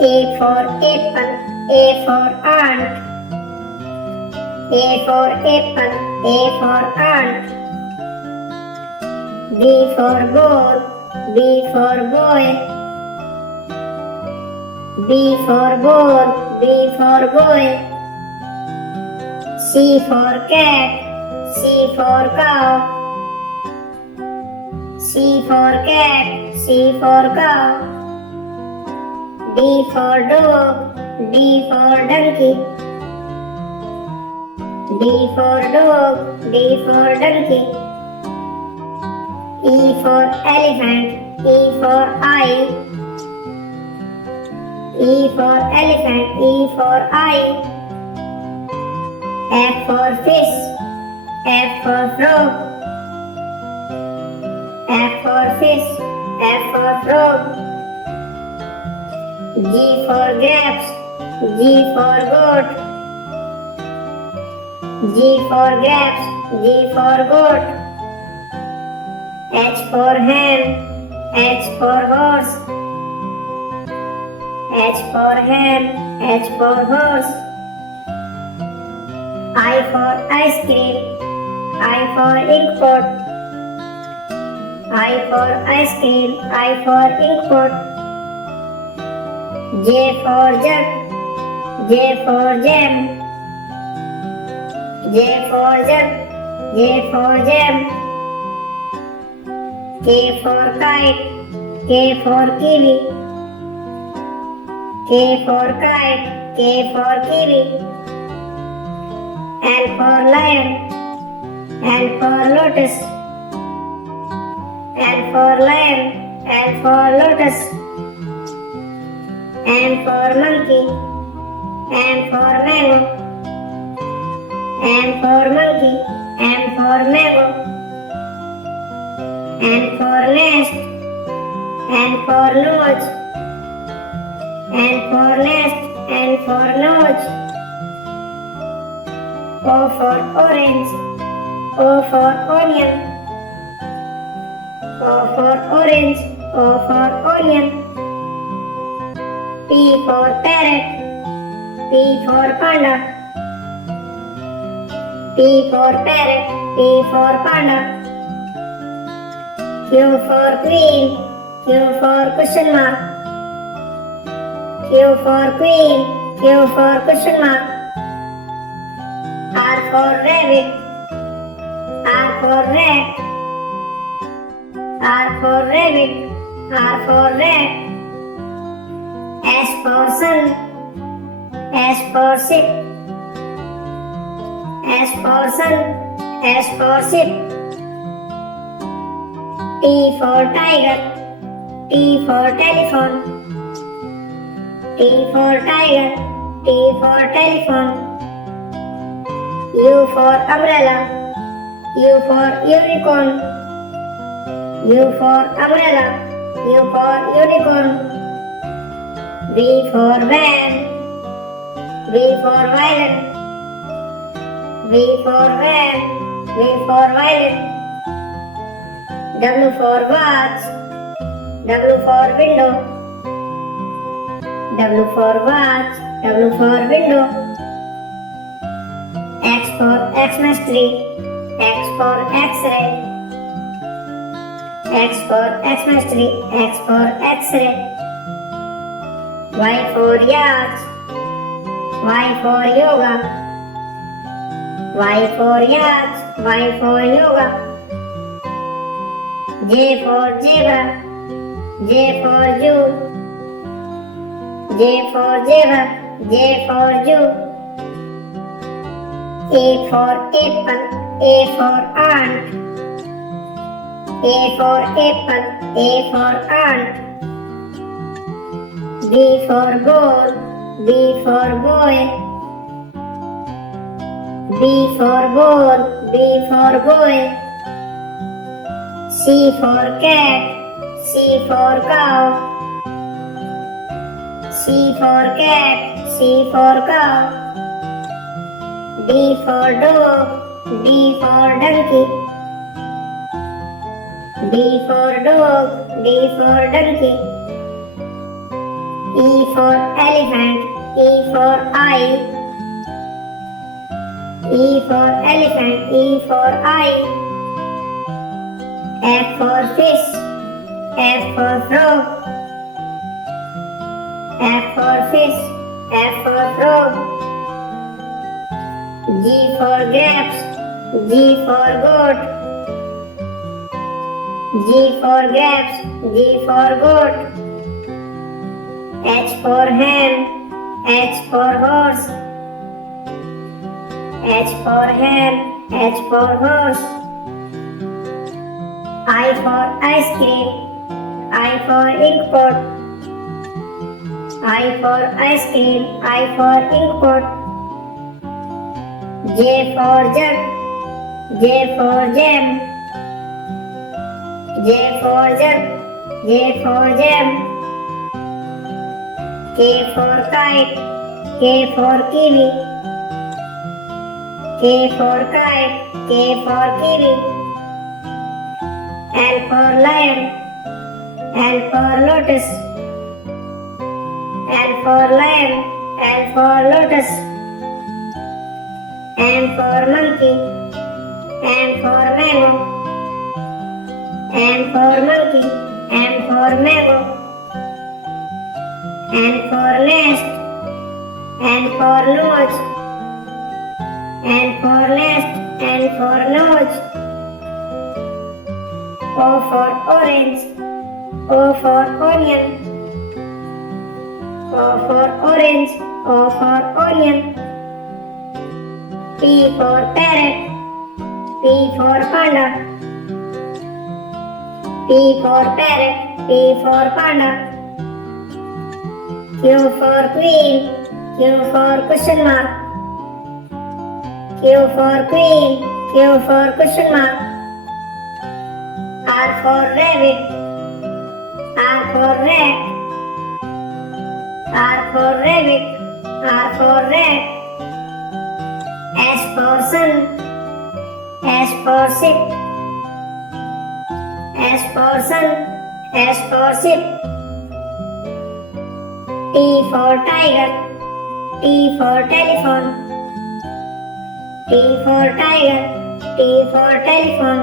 A for apple, A for ant. A for apple, A for ant. B for ball, B for boy. B for ball, B for boy. C for cat, C for cow. C for cat, C for cow. D for dog, D for donkey. D for dog, D for donkey. E for elephant, E for eye. E for elephant, E for eye. F for fish, F for frog. F for fish, F for frog. G for grapes, G for goat. G for grapes, G for goat. H for hen, H for horse. H for hen, H for horse. I for ice cream, I for inkpot. I for ice cream, I for inkpot. J for jug, J for jam. J for jug, J for jam. K for kite, K for kiwi. K for kite, K for kiwi. L for lion, L for lotus. L for lion, L for lotus. M for monkey, M for mango. M for monkey, M for mango. N for nest, N for nose. N for nest, N for nose. O for orange, O for onion. O for orange, O for onion. P for parrot, P for panda. P for parrot, P for panda. Q for queen, Q for question mark. Q for queen, Q for question mark. R for rabbit, R for rat. R for rabbit, R for rat. S for sun, S for ship. S for sun, S for ship. T for tiger, T for telephone. T for tiger, T for telephone. U for umbrella, U for unicorn. U for umbrella, U for unicorn. V for van, V for violet. V for van, V for violet. W for watch, W for window. W for watch, W for window. X for Xmas tree, X for X-ray. X for Xmas tree, X for X-ray. Y for yacht, Y for yoga. Y for yacht, Y for yoga. J for zebra, J for Jew. J for zebra, J for Jew. A for apple, A for ant. A for apple, A for ant. B for ball, B for boy. B for ball, B for boy. C for cat, C for cow. C for cat, C for cow. D for dog, D for donkey. D for dog, D for donkey. E for elephant, E for eye. E for elephant, E for eye. F for fish, F for frog. F for fish, F for frog. G for grapes, G for goat. G for grapes, G for goat. H for hen, H for horse. H for hen, H for horse. I for ice cream, I for ink pot. I for ice cream, I for ink pot. J for jug, J for jam. J for jug, J for jam. K for kite, K for kiwi. K for kite, K for kiwi. L for lion, L for lotus. L for lion, L for lotus. M for monkey, M for mango. M for monkey, M for mango. N for nest, N for nose. N for nest, N for nose. O for orange, O for onion. O for orange, O for onion. P for parrot, P for panda. P for parrot, P for panda. Q for queen, Q for question mark. Q for queen, Q for question mark. R for rabbit, R for rat. R for rabbit, R for rat. S for sun, S for ship. S for sun, S for ship. T for tiger, T for telephone. T for tiger, T for telephone.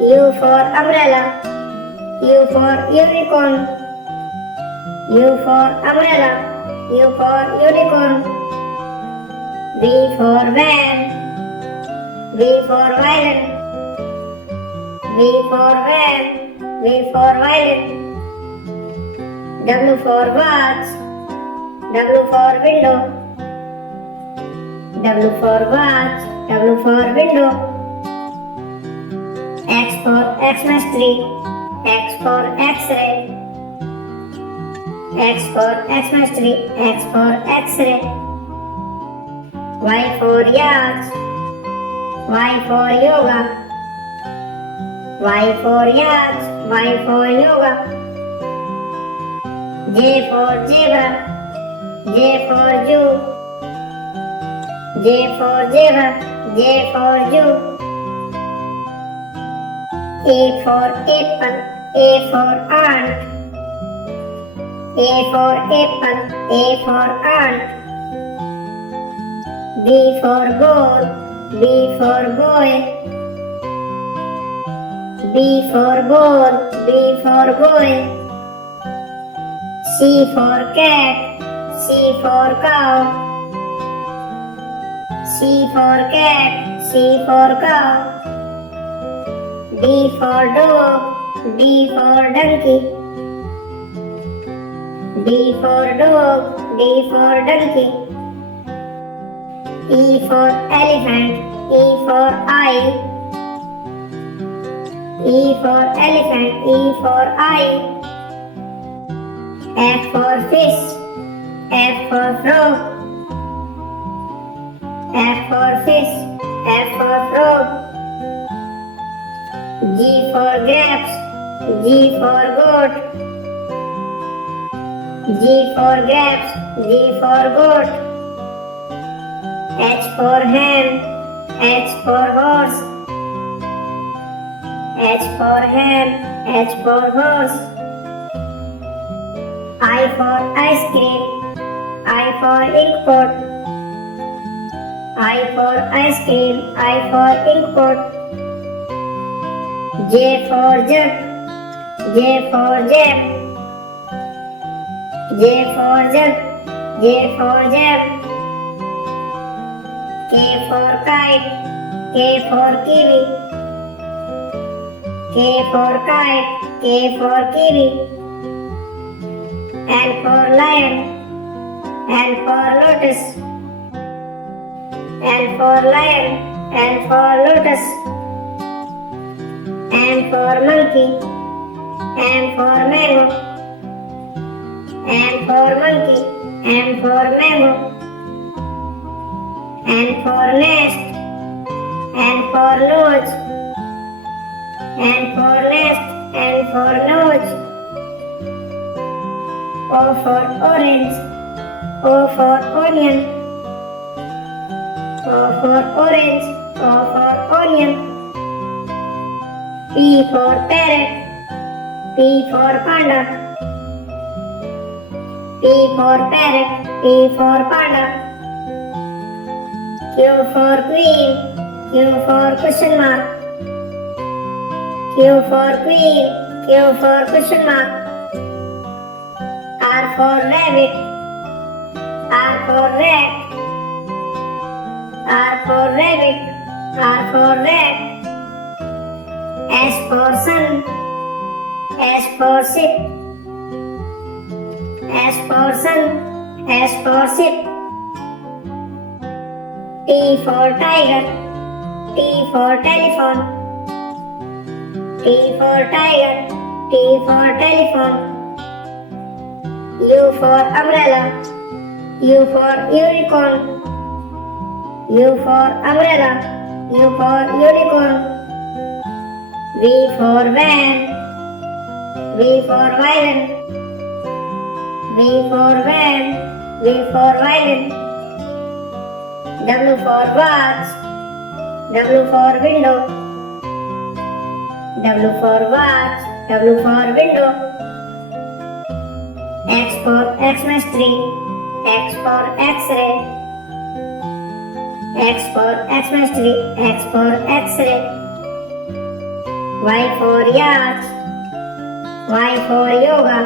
U for umbrella, U for unicorn. U for umbrella, U for unicorn. V for van, V for violin. V for van, V for violin. W for watch, W for window. W for watch, W for window. X for Xmas tree, X for X-ray. X for Xmas tree, X for X-ray. Y for yacht, Y for yoga. Y for yacht, Y for yoga. J for zebra, J for Jew. J for zebra, J for Jew. A for apple, A for ant. A for apple, A for ant. B for goal, B for boy. B for ball, B for boy. C for cat, C for cow. C for cat, C for cow. D for dog, D for donkey. D for dog, D for donkey. E for elephant, E for eye. E for elephant, E for eye. F for fish, F for frog. F for fish, F for frog. G for grapes, G for goat. G for grapes, G for goat. H for hen, H for horse. H for hen, H for horse. I I for ice cream, I for ink pot. I for ice cream, I for ink pot. J for jug, J for jam. J for jug, J for jam. K for kite, K for kiwi. K for kite, K for kiwi. L for lion, L for lotus. L for lion, L for lotus. M for monkey, M for mango. M for monkey, M for mango. N for nest, N for nose. N for nest, N for nose. O for orange, O for onion. O for orange, O for onion. P for parrot, P for panda. P for parrot, P for panda. Q for queen, Q for question mark. Q for queen, Q for question mark. R for rabbit, R for rat. R for rabbit, R for rat. S for sun, S for ship. S for sun, S for ship. T for tiger, T for telephone. T for tiger, T for telephone. U for umbrella, U for unicorn. U for umbrella, U for unicorn. V for van, V for violin. V for van, V for violin. W for watch, W for window. W for watch, W for window. X for Xmas tree, X for X-ray. X for Xmas tree, X for X-ray. Y for yacht, Y for yoga.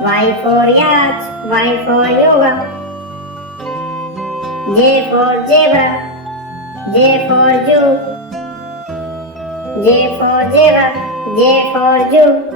Y for yacht, Y for yoga. J for zebra, J for zoo. J for zebra, J for zoo.